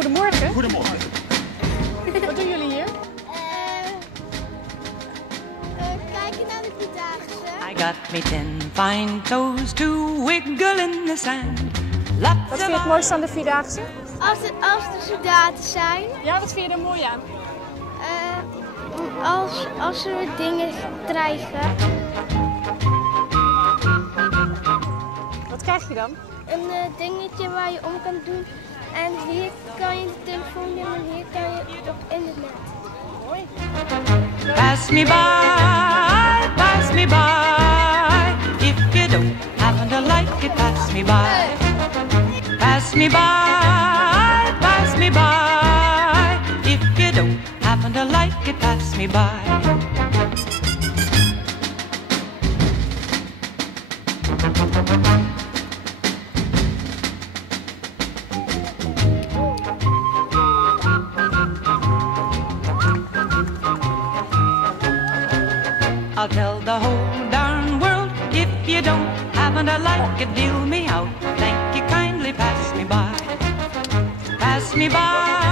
Goedemorgen. Goedemorgen. Wat doen jullie hier? Kijken naar de Vierdaagse. I got me 10 fine toes to wiggle in the sand. Lots Wat vind je het mooiste aan de Vierdaagse? Als er soldaten zijn, Ja, wat vind je er mooi aan? als we dingen krijgen, Wat krijg je dan? een dingetje waar je om kan doen. En hier kan je de telefoon doen en hier kan je op internet. Mooi. pass me by, pass me by. If you don't happen to like it, pass me by. Pass me by, pass me by. If you don't happen to like it, pass me by. I'll tell the whole darn world if you don't happen to like it, deal me out. Thank you kindly, pass me by. Pass me by.